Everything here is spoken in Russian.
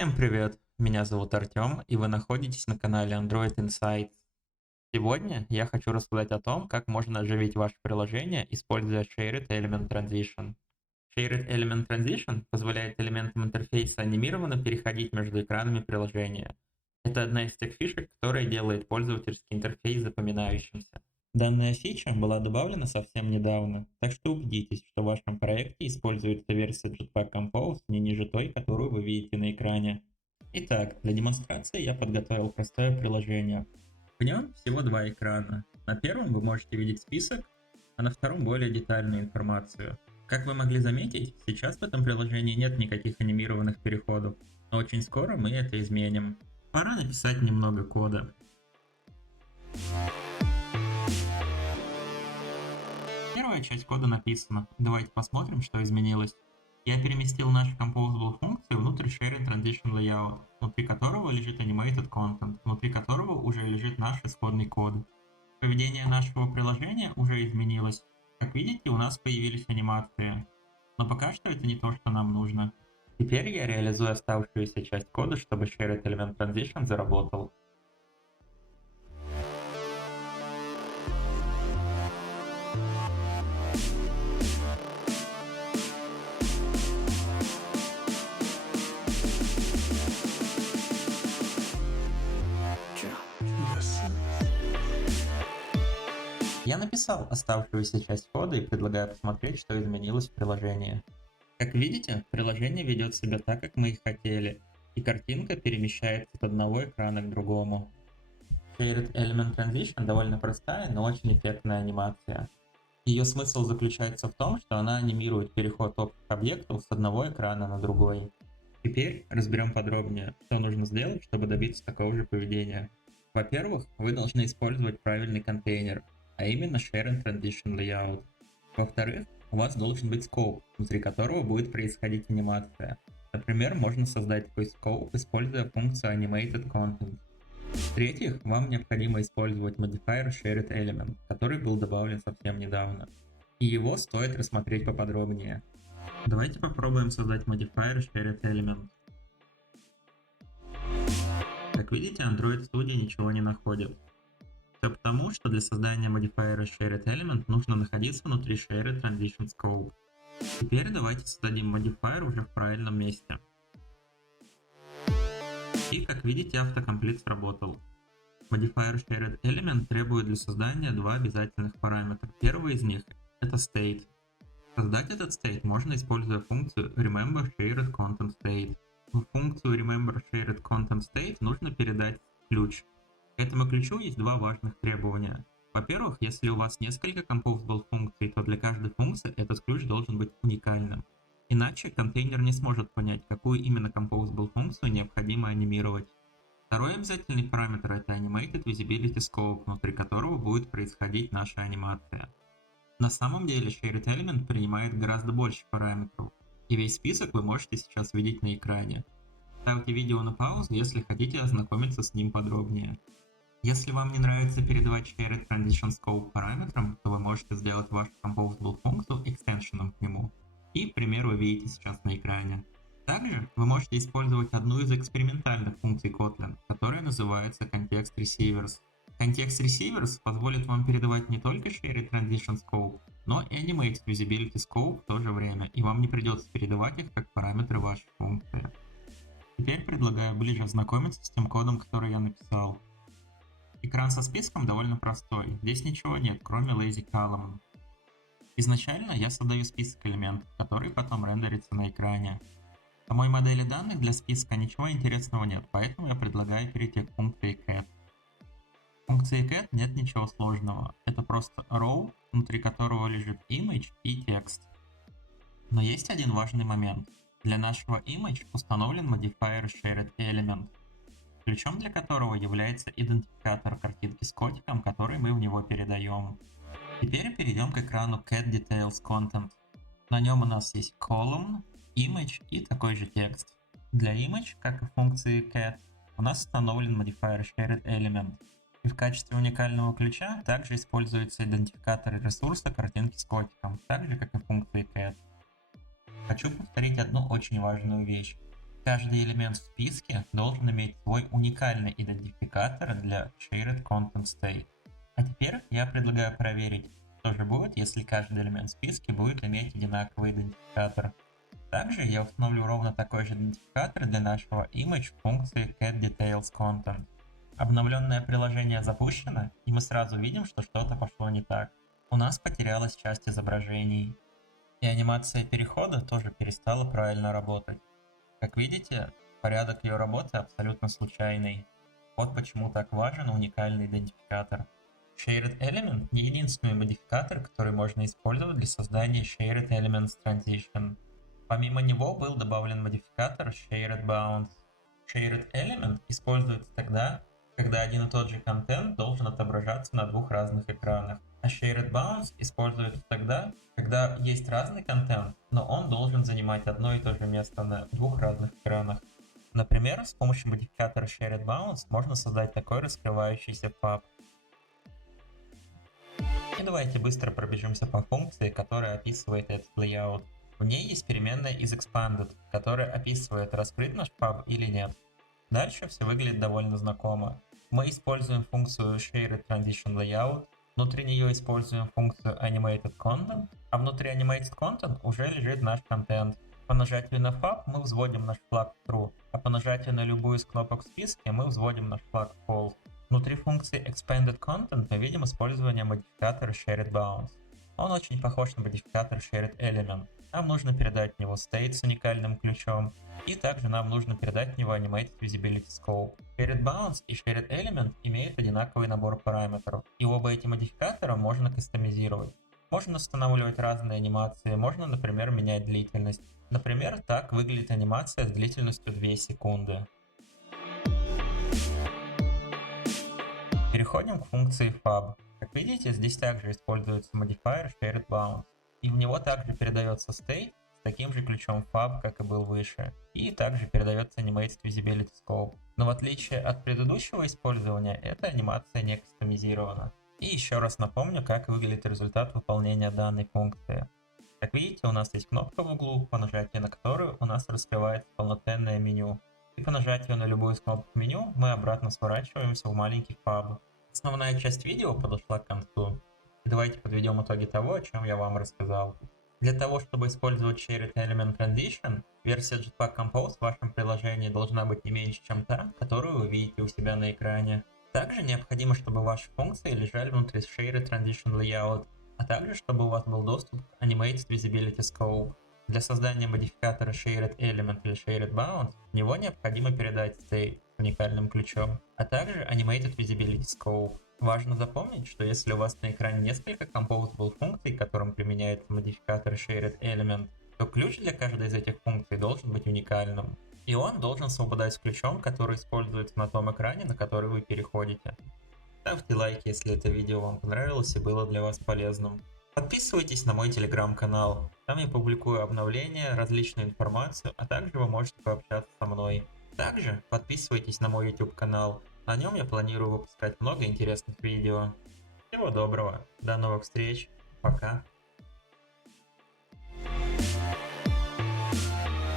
Всем привет! Меня зовут Артем, и вы находитесь на канале Android Insights. Сегодня я хочу рассказать о том, как можно оживить ваше приложение, используя Shared Element Transition. Shared Element Transition позволяет элементам интерфейса анимированно переходить между экранами приложения. Это одна из тех фишек, которая делает пользовательский интерфейс запоминающимся. Данная фича была добавлена совсем недавно, так что убедитесь, что в вашем проекте используется версия Jetpack Compose не ниже той, которую вы видите на экране. Итак, для демонстрации я подготовил простое приложение. В нем всего два экрана. На первом вы можете видеть список, а на втором более детальную информацию. Как вы могли заметить, сейчас в этом приложении нет никаких анимированных переходов, но очень скоро мы это изменим. Пора написать немного кода. Первая часть кода написана. Давайте посмотрим, что изменилось. Я переместил нашу composable функцию внутрь Shared Transition Layout, внутри которого лежит Animated Content, внутри которого уже лежит наш исходный код. Поведение нашего приложения уже изменилось. Как видите, у нас появились анимации. Но пока что это не то, что нам нужно. Теперь я реализую оставшуюся часть кода, чтобы Shared Element Transition заработал. Я написал оставшуюся часть кода и предлагаю посмотреть, что изменилось в приложении. Как видите, приложение ведет себя так, как мы и хотели, и картинка перемещается от одного экрана к другому. Shared Element Transition довольно простая, но очень эффектная анимация. Ее смысл заключается в том, что она анимирует переход общих объектов с одного экрана на другой. Теперь разберем подробнее, что нужно сделать, чтобы добиться такого же поведения. Во-первых, вы должны использовать правильный контейнер, а именно Shared Transition Layout. Во-вторых, у вас должен быть скоуп, внутри которого будет происходить анимация. Например, можно создать такой скоуп, используя функцию Animated Content. В-третьих, вам необходимо использовать modifier Shared Element, который был добавлен совсем недавно. И его стоит рассмотреть поподробнее. Давайте попробуем создать modifier Shared Element. Как видите, Android Studio ничего не находит. Все потому, что для создания модифайера Shared Element нужно находиться внутри Shared Transition Scope. Теперь давайте создадим модифайер уже в правильном месте. И как видите, автокомплит сработал. Модифайер Shared Element требует для создания два обязательных параметра. Первый из них это state. Создать этот state можно, используя функцию Remember Shared Content State. В функцию Remember Shared Content State нужно передать ключ. К этому ключу есть два важных требования. Во-первых, если у вас несколько composable функций, то для каждой функции этот ключ должен быть уникальным. Иначе контейнер не сможет понять, какую именно composable функцию необходимо анимировать. Второй обязательный параметр это Animated Visibility Scope, внутри которого будет происходить наша анимация. На самом деле Shared Element принимает гораздо больше параметров, и весь список вы можете сейчас видеть на экране. Ставьте видео на паузу, если хотите ознакомиться с ним подробнее. Если вам не нравится передавать Shared Transition Scope параметрам, то вы можете сделать вашу composable функцию экстеншеном к нему. И пример вы видите сейчас на экране. Также вы можете использовать одну из экспериментальных функций Kotlin, которая называется Context Receivers. Context Receivers позволит вам передавать не только Shared Transition Scope, но и Animated Visibility Scope в то же время, и вам не придется передавать их как параметры вашей функции. Теперь предлагаю ближе ознакомиться с тем кодом, который я написал. Экран со списком довольно простой, здесь ничего нет, кроме Lazy Column. Изначально я создаю список элементов, который потом рендерится на экране. В самой модели данных для списка ничего интересного нет, поэтому я предлагаю перейти к функции cat. В функции cat нет ничего сложного, это просто row, внутри которого лежит image и текст. Но есть один важный момент. Для нашего image установлен modifier Shared Element, ключом для которого является идентификатор картинки с котиком, который мы в него передаем. Теперь перейдем к экрану Cat Details Content. На нем у нас есть column, image и такой же текст. Для image, как и в функции cat, у нас установлен modifier Shared Element. И в качестве уникального ключа также используется идентификатор ресурса картинки с котиком, так же как и в функции cat. Хочу повторить одну очень важную вещь. Каждый элемент в списке должен иметь свой уникальный идентификатор для Shared Content State. А теперь я предлагаю проверить, что же будет, если каждый элемент в списке будет иметь одинаковый идентификатор. Также я установлю ровно такой же идентификатор для нашего image в функции getDetailsContent. Обновленное приложение запущено, и мы сразу видим, что что-то пошло не так. У нас потерялась часть изображений. И анимация перехода тоже перестала правильно работать. Как видите, порядок ее работы абсолютно случайный. Вот почему так важен уникальный идентификатор. Shared Element не единственный модификатор, который можно использовать для создания Shared Elements Transition. Помимо него был добавлен модификатор Shared Bounds. Shared Element используется тогда, когда один и тот же контент должен отображаться на двух разных экранах. А Shared Bounds используется тогда, когда есть разный контент, но он должен занимать одно и то же место на двух разных экранах. Например, с помощью модификатора Shared Bounds можно создать такой раскрывающийся паб. И давайте быстро пробежимся по функции, которая описывает этот layout. В ней есть переменная isExpanded, которая описывает, раскрыт наш паб или нет. Дальше все выглядит довольно знакомо. Мы используем функцию Shared Transition Layout, внутри нее используем функцию Animated Content, а внутри Animated Content уже лежит наш контент. По нажатию на фаб мы взводим наш флаг True, а по нажатию на любую из кнопок в списке мы взводим наш флаг False. Внутри функции Expanded Content мы видим использование модификатора Shared Bounds. Он очень похож на модификатор Shared Element. Нам нужно передать в него state с уникальным ключом, и также нам нужно передать в него Animated Visibility Scope. Shared Bounds и Shared Element имеют одинаковый набор параметров, и оба эти модификатора можно кастомизировать. Можно устанавливать разные анимации, можно, например, менять длительность. Например, так выглядит анимация с длительностью 2 секунды. Переходим к функции Fab. Как видите, здесь также используется modifier Shared Bounds, и в него также передается state с таким же ключом Fab, как и был выше, и также передается Animated Visibility Scope. Но в отличие от предыдущего использования, эта анимация не кастомизирована. И еще раз напомню, как выглядит результат выполнения данной функции. Как видите, у нас есть кнопка в углу, по нажатию на которую у нас раскрывается полноценное меню. И по нажатию на любую из кнопок меню мы обратно сворачиваемся в маленький Fab. Основная часть видео подошла к концу. И давайте подведем итоги того, о чем я вам рассказал. Для того, чтобы использовать Shared Element Transition, версия Jetpack Compose в вашем приложении должна быть не меньше, чем та, которую вы видите у себя на экране. Также необходимо, чтобы ваши функции лежали внутри Shared Transition Layout, а также чтобы у вас был доступ к Animated Visibility Scope. Для создания модификатора Shared Element или Shared Bounds в него необходимо передать state с уникальным ключом, а также Animated Visibility Scope. Важно запомнить, что если у вас на экране несколько composable функций, к которым применяется модификатор Shared Element, то ключ для каждой из этих функций должен быть уникальным. И он должен совпадать с ключом, который используется на том экране, на который вы переходите. Ставьте лайки, если это видео вам понравилось и было для вас полезным. Подписывайтесь на мой телеграм-канал, там я публикую обновления, различную информацию, а также вы можете пообщаться со мной. Также подписывайтесь на мой YouTube канал, на нем я планирую выпускать много интересных видео. Всего доброго, до новых встреч, пока.